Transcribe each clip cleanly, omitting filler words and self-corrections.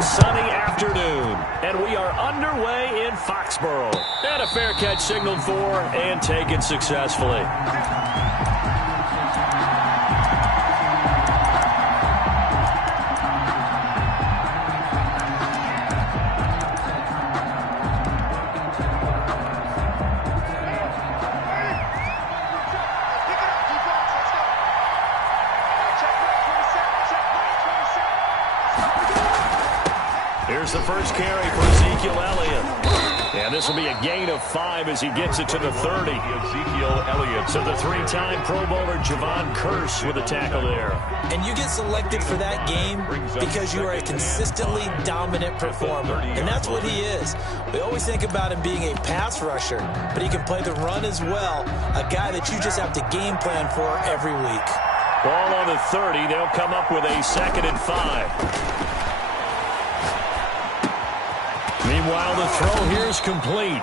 beautiful sunny afternoon, and we are underway in Foxborough. And a fair catch signaled for and taken successfully. Here's the first carry for Ezekiel Elliott. And this will be a gain of 5 as he gets it to the 30. Ezekiel Elliott. So the three-time Pro Bowler Javon Curse with a tackle there. And you get selected for that game because you are a consistently dominant performer. And that's what he is. We always think about him being a pass rusher, but he can play the run as well. A guy that you just have to game plan for every week. Ball on the 30. They'll come up with a 2nd and 5. Meanwhile, the throw here is complete.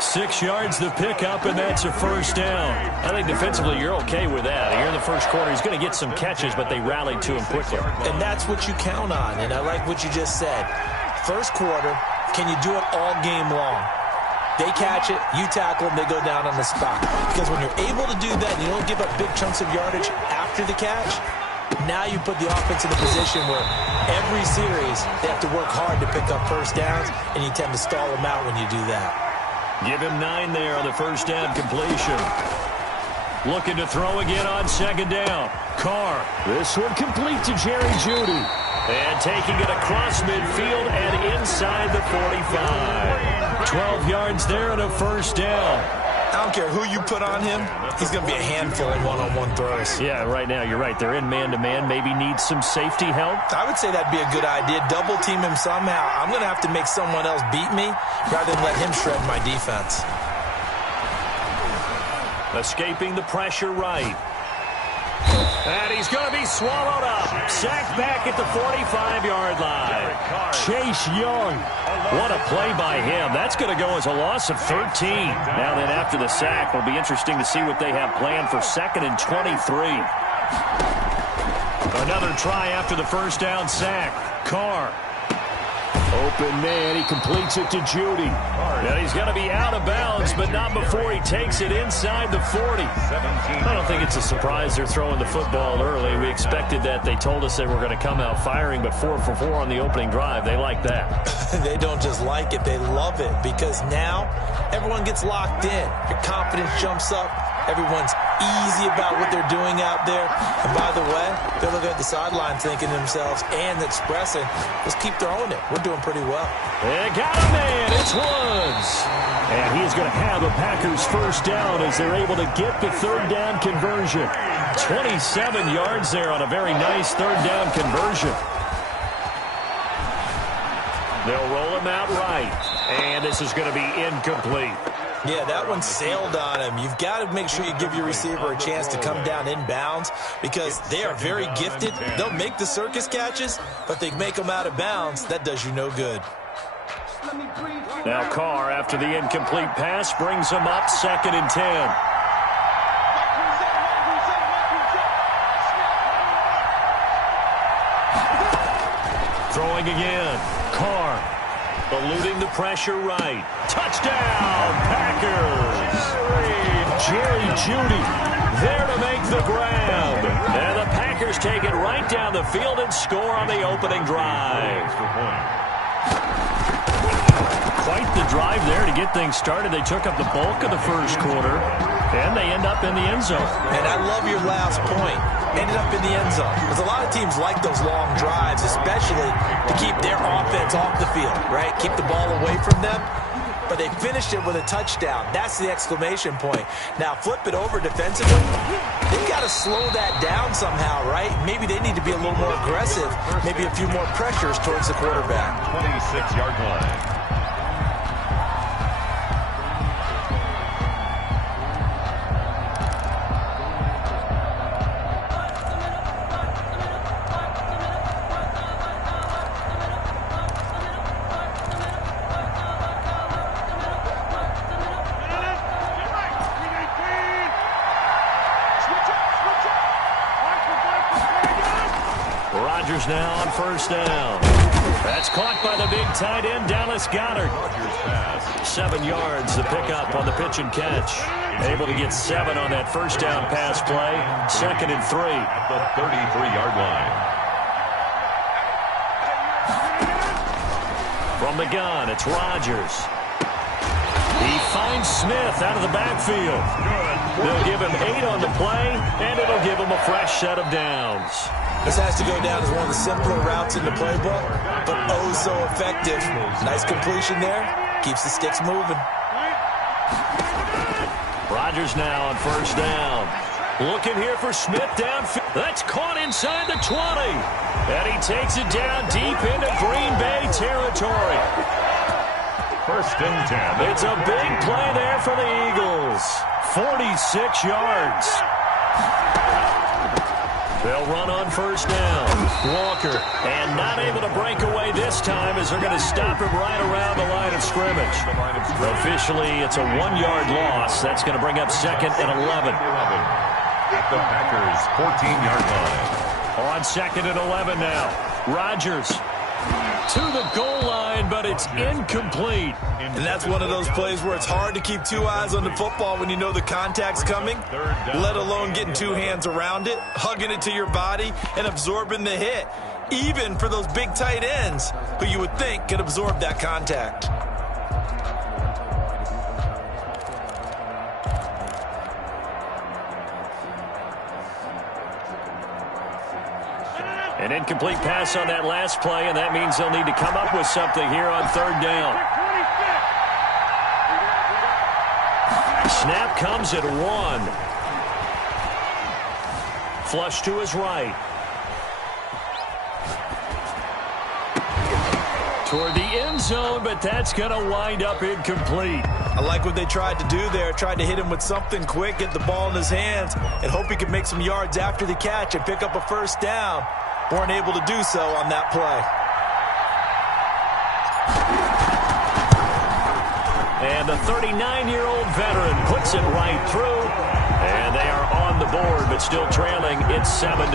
6 yards the pickup, and that's a first down. I think defensively you're okay with that. Here in the first quarter, he's going to get some catches, but they rallied to him quickly. And that's what you count on, and I like what you just said. First quarter, can you do it all game long? They catch it, you tackle them, they go down on the spot. Because when you're able to do that and you don't give up big chunks of yardage after the catch, now you put the offense in a position where every series they have to work hard to pick up first downs, and you tend to stall them out when you do that. Give him 9 there on the first down completion. Looking to throw again on 2nd down. Carr. This one complete to Jerry Jeudy. And taking it across midfield and inside the 45. 12 yards there and a first down. I don't care who you put on him, he's going to be a handful in one-on-one throws. Yeah, right now, you're right. They're in man-to-man. Maybe needs some safety help. I would say that'd be a good idea. Double team him somehow. I'm going to have to make someone else beat me rather than let him shred my defense. Escaping the pressure right. And he's going to be swallowed up. Sacked back at the 45-yard line. Chase Young. What a play by him. That's going to go as a loss of 13. Now then, after the sack, it'll be interesting to see what they have planned for 2nd and 23. Another try after the first down sack. Carr. Open man, he completes it to Jeudy. And he's going to be out of bounds, but not before he takes it inside the 40. I don't think it's a surprise they're throwing the football early. We expected that. They told us they were going to come out firing, but 4 for 4 on the opening drive. They like that. They don't just like it, they love it, because now everyone gets locked in. Your confidence jumps up. Everyone's easy about what they're doing out there. And by the way, they're looking at the sideline thinking to themselves and expressing, let's keep throwing it. We're doing pretty well. They got a man. It's Woods. And he's going to have the Packers first down as they're able to get the 3rd down conversion. 27 yards there on a very nice 3rd down conversion. They'll roll him out right. And this is going to be incomplete. Yeah, that one sailed on him. You've got to make sure you give your receiver a chance to come down inbounds because they are very gifted. They'll make the circus catches, but they make them out of bounds. That does you no good. Now Carr, after the incomplete pass, brings him up 2nd and 10. Throwing again. Carr. Eluding the pressure right. Touchdown, Packers. Jerry Jeudy there to make the grab. And the Packers take it right down the field and score on the opening drive. Quite the drive there to get things started. They took up the bulk of the first quarter, and they end up in the end zone. And I love your last point. Ended up in the end zone. Because a lot of teams like those long drives, especially to keep their offense off the field, right? Keep the ball away from them. But they finished it with a touchdown. That's the exclamation point. Now flip it over defensively. They've got to slow that down somehow, right? Maybe they need to be a little more aggressive. Maybe a few more pressures towards the quarterback. 26-yard line. Rodgers now on first down. That's caught by the big tight end, Dallas Goedert. 7 yards, the pickup on the pitch and catch. Able to get 7 on that first down pass play. 2nd and 3. At the 33-yard line. From the gun, it's Rodgers. He finds Smith out of the backfield. They'll give him 8 on the play, and it'll give him a fresh set of downs. This has to go down as one of the simpler routes in the playbook, but oh so effective. Nice completion there. Keeps the sticks moving. Rodgers now on first down. Looking here for Smith downfield. That's caught inside the 20. And he takes it down deep into Green Bay territory. 1st and 10. It's a big play there for the Eagles. 46 yards. They'll run on first down. Walker, and not able to break away this time as they're going to stop him right around the line of scrimmage. Officially, it's a 1-yard loss. That's going to bring up 2nd and 11. At the Packers' 14-yard line. On 2nd and 11 now. Rodgers to the goal line, but it's incomplete. And that's one of those plays where it's hard to keep 2 eyes on the football when you know the contact's coming, let alone getting 2 hands around it, hugging it to your body, and absorbing the hit, even for those big tight ends who you would think could absorb that contact. An incomplete pass on that last play, and that means they'll need to come up with something here on 3rd down. Snap comes at 1. Flush to his right. Toward the end zone, but that's going to wind up incomplete. I like what they tried to do there. Tried to hit him with something quick, get the ball in his hands, and hope he could make some yards after the catch and pick up a first down. Weren't able to do so on that play. And the 39-year-old veteran puts it right through. And they are on the board, but still trailing. It's 7-3.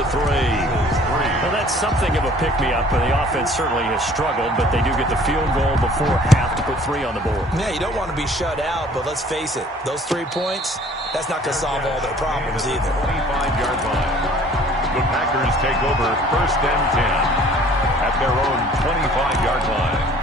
Well, that's something of a pick-me-up, and the offense certainly has struggled, but they do get the field goal before half to put 3 on the board. Yeah, you don't want to be shut out, but let's face it, those 3 points, that's not going to solve all their problems either. 25-yard line. The Packers take over 1st and 10 at their own 25-yard line.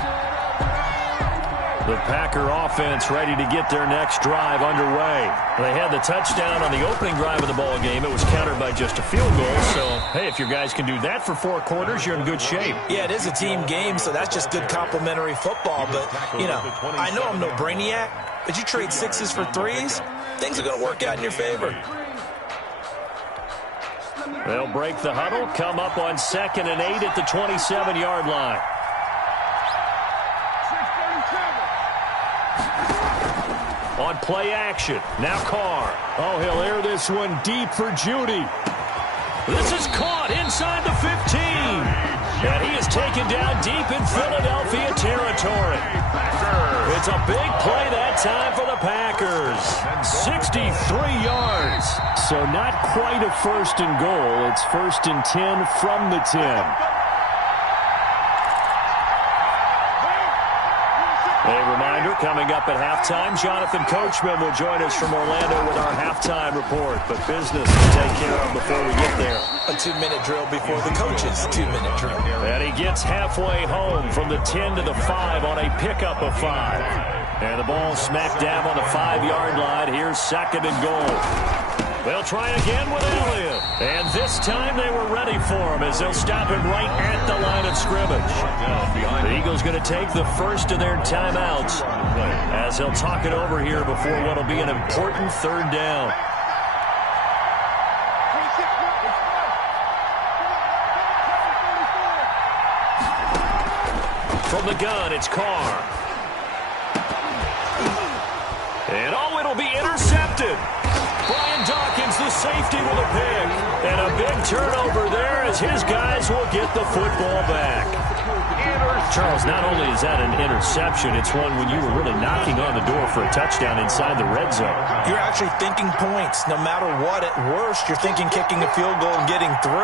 The Packer offense ready to get their next drive underway. They had the touchdown on the opening drive of the ball game. It was countered by just a field goal. So, hey, if your guys can do that for 4 quarters, you're in good shape. Yeah, it is a team game, so that's just good complimentary football. But, you know, I know I'm no brainiac, but you trade 6s for 3s, things are going to work out in your favor. They'll break the huddle, come up on 2nd and 8 at the 27-yard line. On play action, now Carr. Oh, he'll air this one deep for Judy. This is caught inside the 15. And he is taken down deep in Philadelphia territory. It's a big play that time for the Packers. 63 yards. So not quite a 1st and goal. It's 1st and 10 from the 10. A reminder, coming up at halftime, Jonathan Coachman will join us from Orlando with our halftime report. But business to take care of before we get there. A 2-minute drill before the coach's 2-minute drill. And he gets halfway home from the 10 to the 5 on a pickup of 5. And the ball smack dab on the 5-yard line. Here's 2nd and goal. They'll try again with Elliott. And this time they were ready for him as they'll stop him right at the line of scrimmage. The Eagles going to take the first of their timeouts as they'll talk it over here before what will be an important 3rd down. From the gun, it's Carr. And oh, it'll be intercepted. Brian Dawkins, the safety, with a pick. And a big turnover there as his guys will get the football back. Charles, not only is that an interception, it's one when you were really knocking on the door for a touchdown inside the red zone. You're actually thinking points. No matter what, at worst, you're thinking kicking a field goal and getting 3.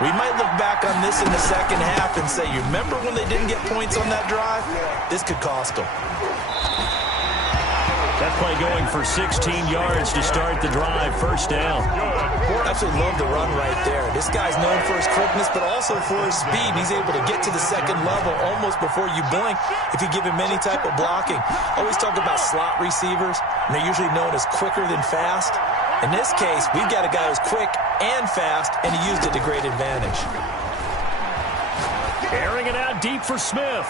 We might look back on this in the second half and say, you remember when they didn't get points on that drive? This could cost them. That play going for 16 yards to start the drive. First down. Absolutely love the run right there. This guy's known for his quickness, but also for his speed. He's able to get to the second level almost before you blink if you give him any type of blocking. Always talk about slot receivers, and they're usually known as quicker than fast. In this case, we've got a guy who's quick and fast, and he used it to great advantage. Airing it out deep for Smith.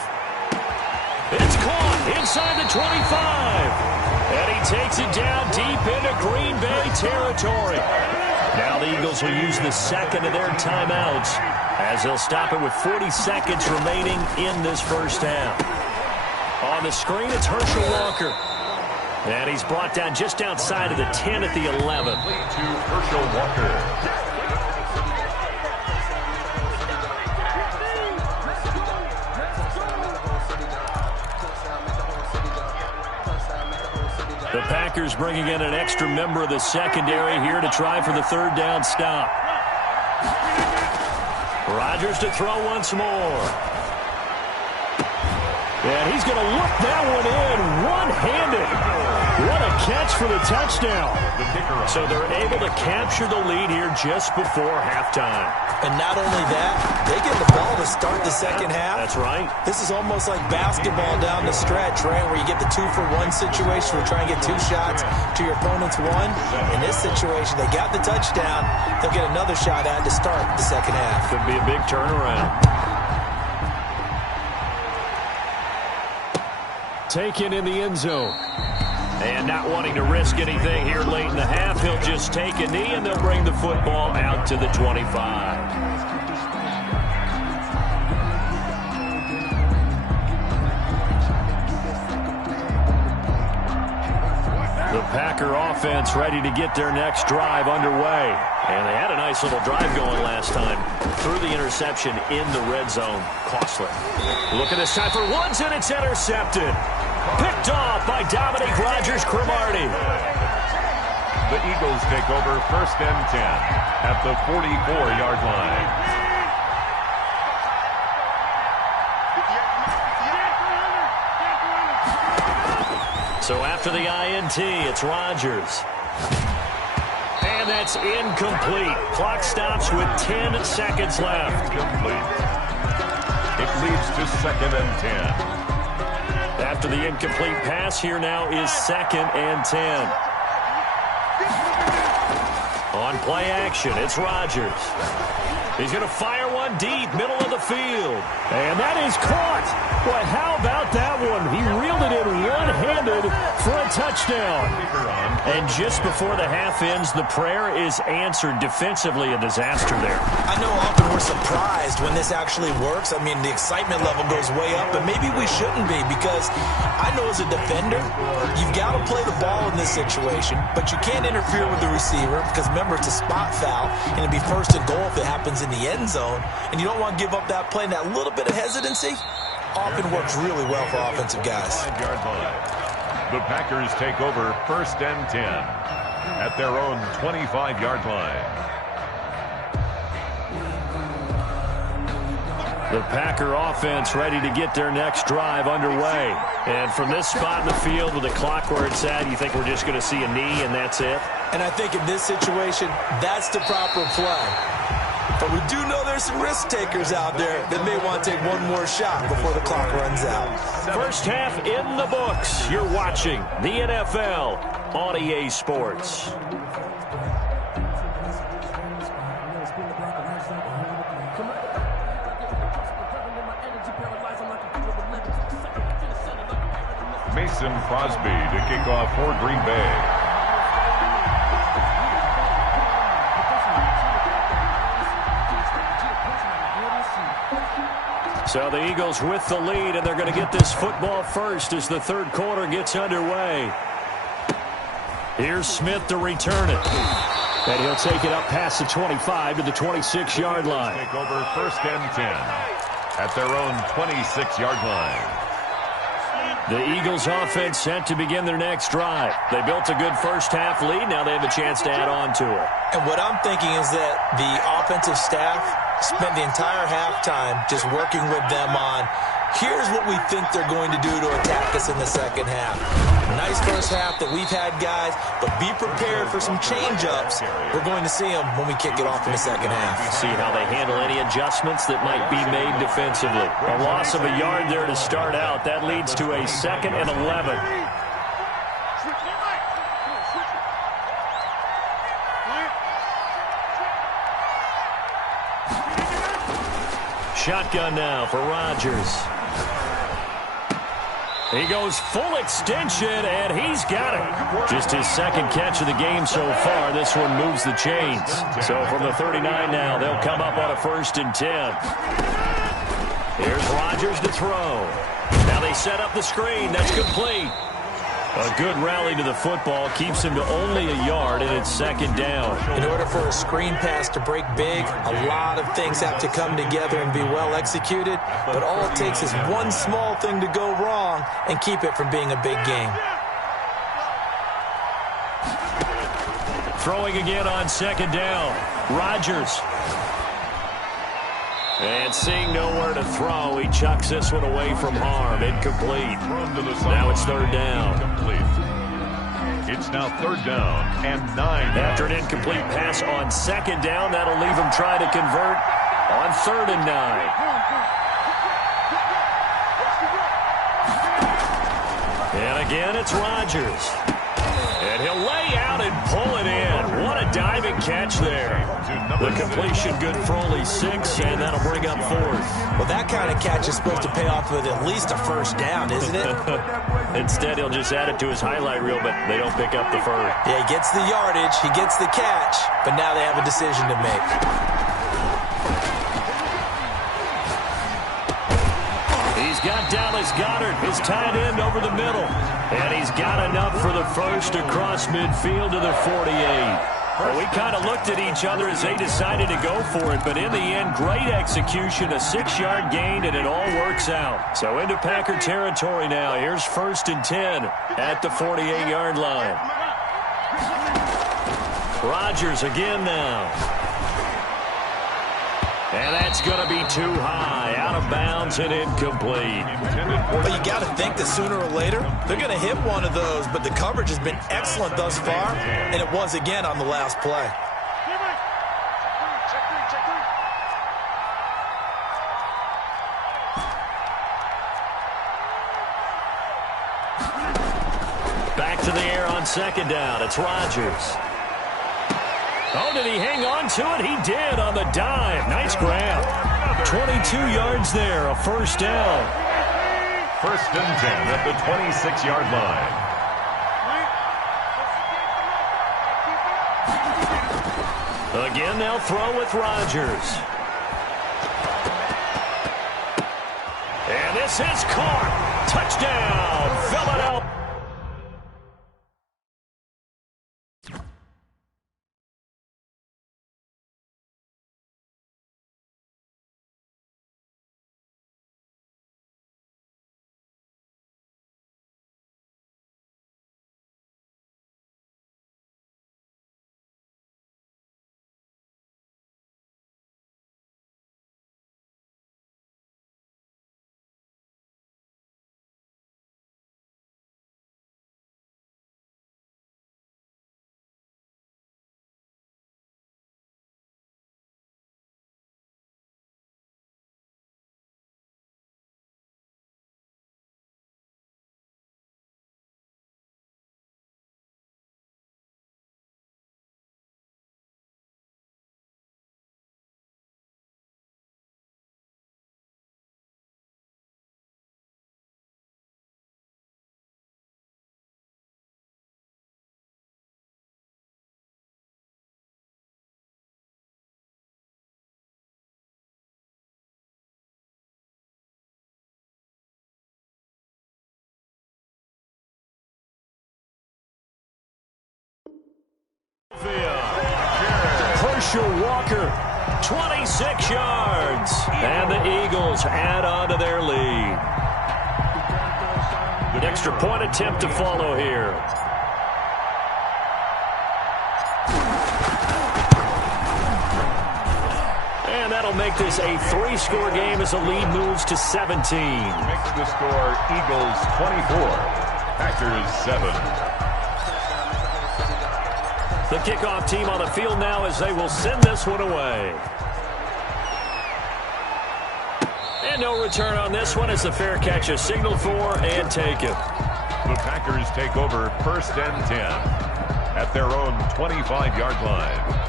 It's caught inside the 25. And he takes it down deep into Green Bay territory. Now the Eagles will use the second of their timeouts as they'll stop it with 40 seconds remaining in this first half. On the screen, it's Herschel Walker. And he's brought down just outside of the 10 at the 11. To Herschel Walker. The Packers bringing in an extra member of the secondary here to try for the third down stop. Rodgers to throw once more. And he's going to look that one in one-handed. What a catch for the touchdown. So they're able to capture the lead here just before halftime. And not only that, they get the ball to start the second half. That's right. This is almost like basketball down the stretch, right, where you get the 2-for-1 situation where you try and get 2 shots to your opponent's 1. In this situation, they got the touchdown. They'll get another shot at to start the second half. Could be a big turnaround. Taken in the end zone. And not wanting to risk anything here late in the half, he'll just take a knee and they'll bring the football out to the 25. The Packer offense ready to get their next drive underway. And they had a nice little drive going last time. Through the interception in the red zone. Costly. Look at this time for Woods, and it's intercepted. Picked off by Dominique Rodgers-Cromartie. The Eagles take over first and 10 at the 44-yard line. So after the INT, it's Rodgers. And that's incomplete. Clock stops with 10 seconds left. Incomplete. It leads to second and 10. After the incomplete pass, here now is second and 10. On play action, it's Rodgers. He's going to fire one deep, middle of the field. And that is caught. Boy, how about that one? He reeled it in one-handed for a touchdown. And just before the half ends, the prayer is answered. Defensively, a disaster there. I know often we're surprised when this actually works. I mean, the excitement level goes way up, but maybe we shouldn't be, because I know as a defender, you've got to play the ball in this situation, but you can't interfere with the receiver because, remember, it's a spot foul, and it'd be first and goal if it happens in the end zone, and you don't want to give up that play. And that little bit of hesitancy often works really well for offensive guys. The Packers take over first and 10 at their own 25-yard line. The Packer offense ready to get their next drive underway. And from this spot in the field with the clock where it's at, you think we're just going to see a knee and that's it? And I think in this situation, that's the proper play. But we do know there's some risk takers out there that may want to take one more shot before the clock runs out. First half in the books. You're watching the NFL on EA Sports. Mason Crosby to kick off for Green Bay. So the Eagles with the lead, and they're going to get this football first as the third quarter gets underway. Here's Smith to return it. And he'll take it up past the 25 to the 26-yard line. Take over first and 10. at their own 26-yard line. The Eagles offense set to begin their next drive. They built a good first-half lead. Now they have a chance to add on to it. And what I'm thinking is that the offensive staff spent the entire halftime just working with them on, here's what we think they're going to do to attack us in the second half. Nice first half that we've had, guys, but be prepared for some change-ups. We're going to see them when we kick it off in the second half. See how they handle any adjustments that might be made defensively. A loss of a yard there to start out. That leads to a 2nd and 11. Shotgun now for Rodgers. He goes full extension, and he's got it. Just his second catch of the game so far. This one moves the chains. So from the 39 now, they'll come up on a 1st and 10. Here's Rodgers to throw. Now they set up the screen. That's complete. A good rally to the football keeps him to only a yard, and it's 2nd down. In order for a screen pass to break big, a lot of things have to come together and be well executed, but all it takes is one small thing to go wrong and keep it from being a big game. Throwing again on 2nd down. Rodgers. And seeing nowhere to throw, he chucks this one away from harm. Incomplete. Now it's 3rd down. It's now 3rd down and 9. After an incomplete pass on 2nd down, that'll leave him trying to convert on 3rd and 9. And again, it's Rodgers. And he'll lay out and pull it in. What a diving catch there. The completion good for only 6, and that'll bring up 4th. Well, that kind of catch is supposed to pay off with at least a 1st down, isn't it? Instead, he'll just add it to his highlight reel, but they don't pick up the 1st. Yeah, he gets the yardage, he gets the catch, but now they have a decision to make. He's got Dallas Goedert, his tight end, over the middle. And he's got enough for the 1st across midfield to the 48. Well, we kind of looked at each other as they decided to go for it, but in the end, great execution, a 6-yard gain, and it all works out. So into Packer territory now. Here's 1st and 10 at the 48-yard line. Rodgers again now. And that's going to be too high, out of bounds and incomplete. But you got to think that sooner or later, they're going to hit one of those, but the coverage has been excellent thus far, and it was again on the last play. Back to the air on 2nd down. It's Rodgers. Oh, did he hang on to it? He did on the dive. Nice grab. 22 yards there, a 1st down. 1st and 10 at the 26-yard line. Again, they'll throw with Rodgers. And this is caught. Touchdown, Philadelphia. Herschel Walker 26 yards. And the Eagles add on to their lead. An extra point attempt to follow here. And that'll make this a 3-score game as the lead moves to 17. Makes the score Eagles 24, Packers 7. The kickoff team on the field now as they will send this one away. And no return on this one as the fair catch is signaled for and taken. The Packers take over 1st and 10 at their own 25-yard line.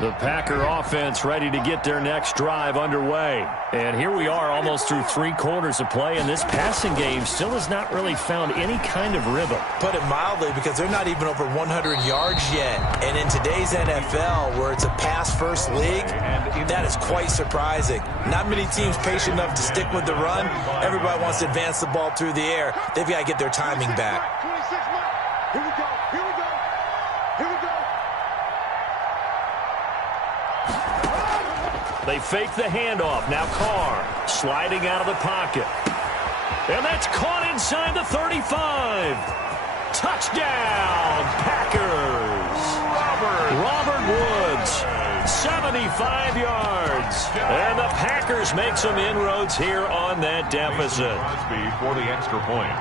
The Packer offense ready to get their next drive underway. And here we are almost through 3 quarters of play, and this passing game still has not really found any kind of rhythm. Put it mildly, because they're not even over 100 yards yet. And in today's NFL, where it's a pass-first league, that is quite surprising. Not many teams patient enough to stick with the run. Everybody wants to advance the ball through the air. They've got to get their timing back. 26 Here we go. Here we go. Here we go. They fake the handoff. Now Carr sliding out of the pocket. And that's caught inside the 35. Touchdown, Packers. Robert Woods, 75 yards. And the Packers make some inroads here on that deficit. For the extra point.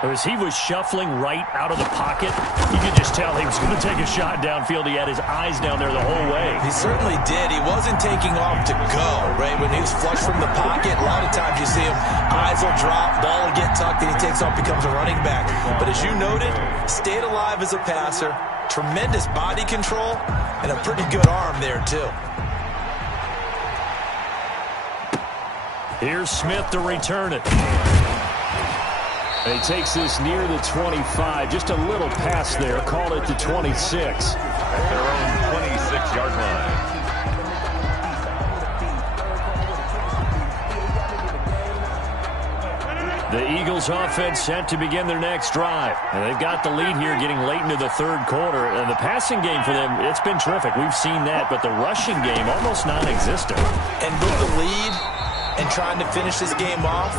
As he was shuffling right out of the pocket, you could just tell he was going to take a shot downfield. He had his eyes down there the whole way. He certainly did. He wasn't taking off to go, right? When he was flush from the pocket, a lot of times you see him, eyes will drop, ball will get tucked, and he takes off, becomes a running back. But as you noted, stayed alive as a passer, tremendous body control, and a pretty good arm there, too. Here's Smith to return it. And he takes this near the 25. Just a little pass there. Call it the 26. At their own 26-yard line. The Eagles offense set to begin their next drive. And they've got the lead here getting late into the 3rd quarter. And the passing game for them, it's been terrific. We've seen that. But the rushing game, almost non-existent. And with the lead and trying to finish this game off,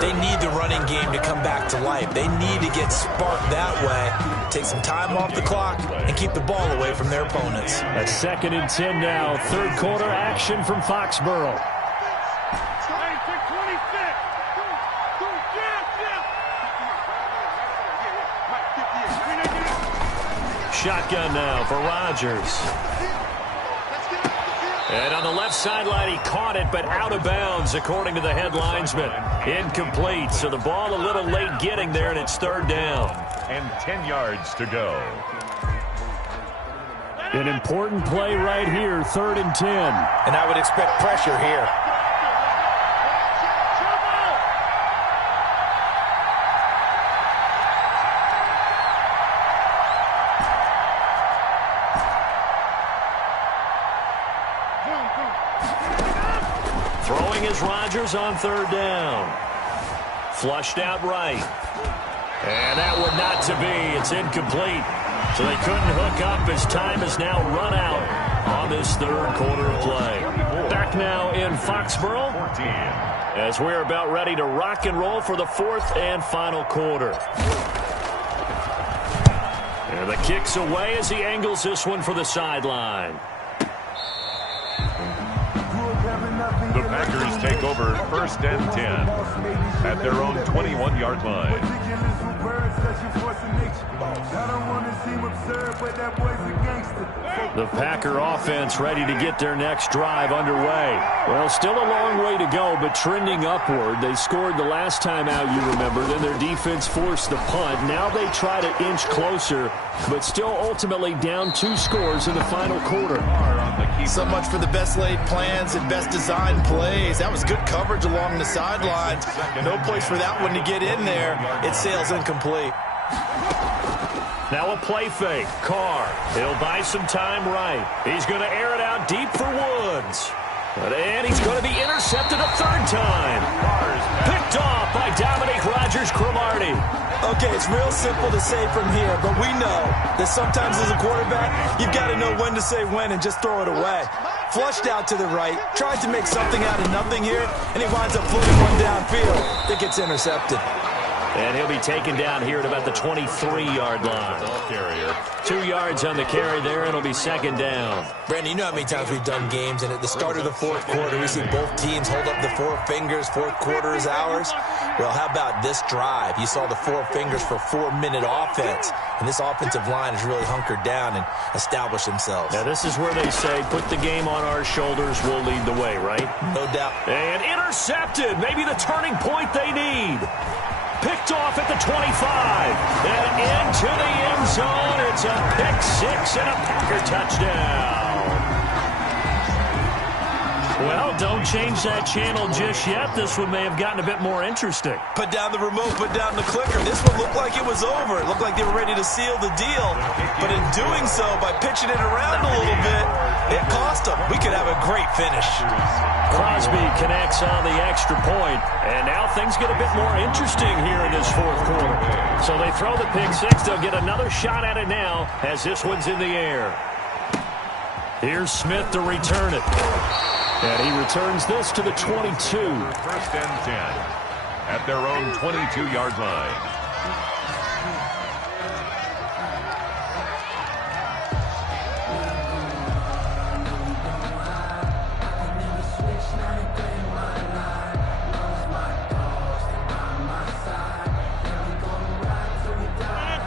they need the running game to come back to life. They need to get sparked that way, take some time off the clock, and keep the ball away from their opponents. That's 2nd and 10 now. 3rd quarter action from Foxborough. Shotgun now for Rodgers. And on the left sideline, he caught it, but out of bounds, according to the headlinesman. Incomplete, so the ball a little late getting there, and it's 3rd down. And 10 yards to go. An important play right here, 3rd and 10. And I would expect pressure here. Throwing is Rodgers on 3rd down. Flushed out right. And that one not to be. It's incomplete. So they couldn't hook up as time has now run out on this 3rd quarter of play. Back now in Foxborough as we're about ready to rock and roll for the 4th and final quarter. And the kick's away as he angles this one for the sideline. The Packers take over 1st and 10 at their own 21-yard line. The Packer offense ready to get their next drive underway. Well, still a long way to go, but trending upward. They scored the last time out, you remember. Then their defense forced the punt. Now they try to inch closer, but still ultimately down 2 scores in the final quarter. So much for the best laid plans and best designed plays. That was good coverage along the sidelines. No place for that one to get in there. It sails incomplete. Now a play fake. Carr. He'll buy some time right. He's going to air it out deep for Woods. And he's going to be intercepted a 3rd time. Picked picked off by Dominique Rodgers-Cromartie. Okay, it's real simple to say from here, but we know that sometimes as a quarterback, you've got to know when to say when and just throw it away. Flushed out to the right, tried to make something out of nothing here, and he winds up floating one downfield that gets intercepted. And he'll be taken down here at about the 23-yard line. 2 yards on the carry there, and it'll be second down. Brandon, you know how many times we've done games, and at the start of the fourth quarter, we see both teams hold up the four fingers, fourth quarter is ours. Well, how about this drive? You saw the four fingers for 4-minute offense, and this offensive line has really hunkered down and established themselves. Now, this is where they say, put the game on our shoulders, we'll lead the way, right? No doubt. And intercepted, maybe the turning point they need. Picked off at the 25, and into the end zone. It's a pick six and a Packer touchdown. Well, don't change that channel just yet. This one may have gotten a bit more interesting. Put down the remote, put down the clicker. This one looked like it was over. It looked like they were ready to seal the deal. But in doing so, by pitching it around a little bit, it cost them. We could have a great finish. Crosby connects on the extra point, and now things get a bit more interesting here in this fourth quarter. So they throw the pick six. They'll get another shot at it now as this one's in the air. Here's Smith to return it. And he returns this to the 22. 1st and 10 at their own 22-yard line.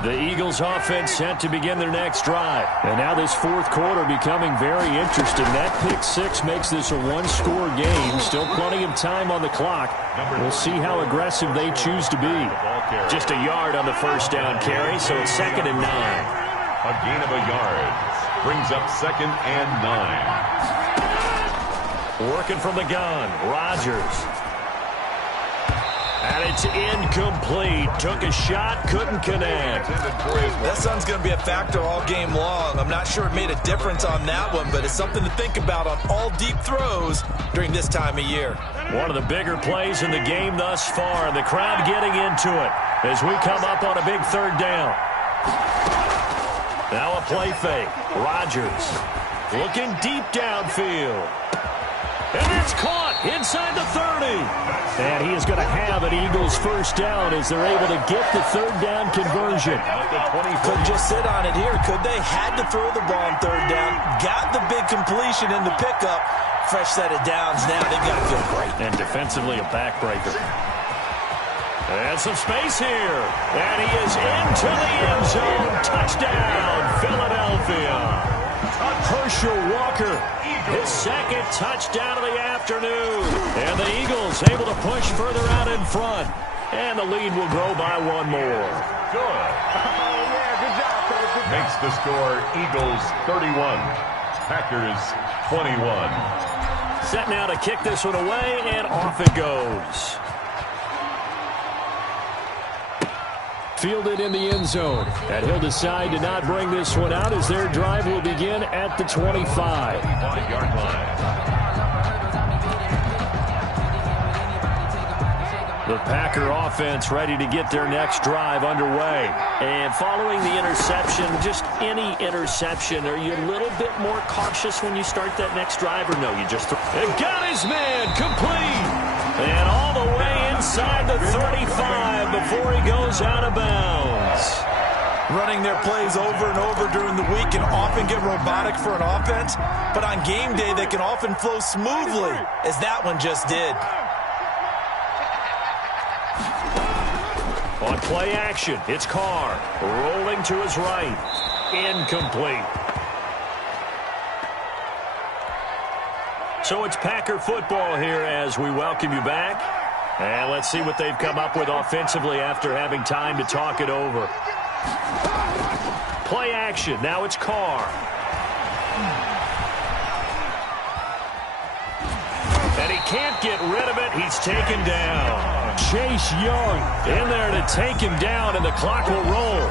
The Eagles offense set to begin their next drive. And now this fourth quarter becoming very interesting. That pick six makes this a one-score game. Still plenty of time on the clock. We'll see how aggressive they choose to be. Just a yard on the first down carry, so it's 2nd and 9. A gain of a yard brings up 2nd and 9. Working from the gun, Rodgers. And it's incomplete. Took a shot, couldn't connect. That sun's going to be a factor all game long. I'm not sure it made a difference on that one, but it's something to think about on all deep throws during this time of year. One of the bigger plays in the game thus far, and the crowd getting into it as we come up on a big 3rd down. Now a play fake. Rodgers looking deep downfield. And it's caught inside the 30. And he is going to have an Eagles first down as they're able to get the 3rd down conversion. Couldn't just sit on it here, could they? Had to throw the ball on 3rd down. Got the big completion in the pickup. Fresh set of downs now. They've got to feel great. And defensively a backbreaker. And some space here. And he is into the end zone. Touchdown, Philadelphia. Herschel Walker, his 2nd touchdown of the afternoon. And the Eagles able to push further out in front. And the lead will grow by 1 more. Good. Makes the score Eagles 31, Packers 21. Set now to kick this one away, and off it goes. Fielded in the end zone, and he'll decide to not bring this one out as their drive will begin at the 25. 25-yard line. The Packer offense ready to get their next drive underway. And following the interception, just any interception, are you a little bit more cautious when you start that next drive, or no, you just throw? And got his man complete. And all the way inside the 35 before he goes out of bounds. Running their plays over and over during the week can often get robotic for an offense, but on game day they can often flow smoothly, as that one just did. On play action, it's Carr rolling to his right. Incomplete. So it's Packer football here as we welcome you back. And let's see what they've come up with offensively after having time to talk it over. Play action. Now it's Carr. And he can't get rid of it. He's taken down. Chase Young in there to take him down, and the clock will roll.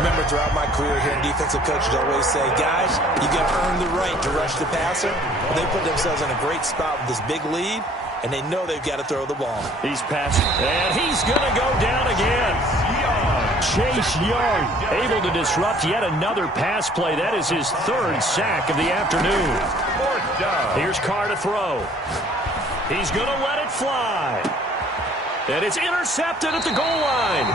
Remember, throughout my career here, defensive coaches always say, guys, you got to earn the right to rush the passer. Well, they put themselves in a great spot with this big lead, and they know they've got to throw the ball. He's passed, and he's going to go down again. Chase Young able to disrupt yet another pass play. That is his third sack of the afternoon. Here's Carr to throw. He's going to let it fly. And it's intercepted at the goal line.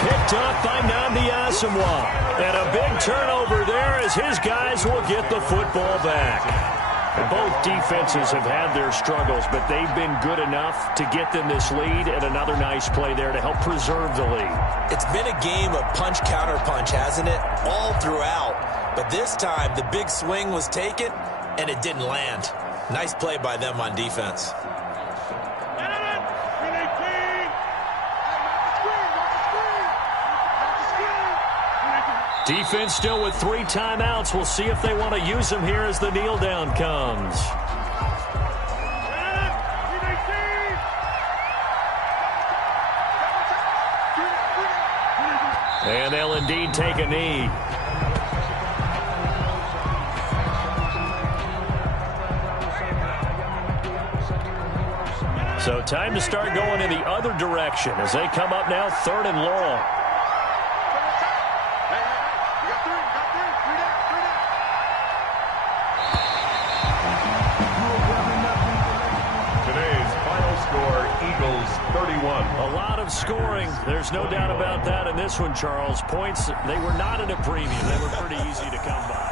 Picked up by Nnamdi Asomugha. And a big turnover there as his guys will get the football back. Both defenses have had their struggles, but they've been good enough to get them this lead, and another nice play there to help preserve the lead. It's been a game of punch-counter-punch, hasn't it? All throughout. But this time, the big swing was taken, and it didn't land. Nice play by them on defense. Defense still with 3 timeouts. We'll see if they want to use them here as the kneel down comes. And they'll indeed take a knee. So time to start going in the other direction as they come up now 3rd and long. Eagles 31. A lot of scoring. There's no doubt about that in this one, Charles. Points, they were not at a premium. They were pretty easy to come by.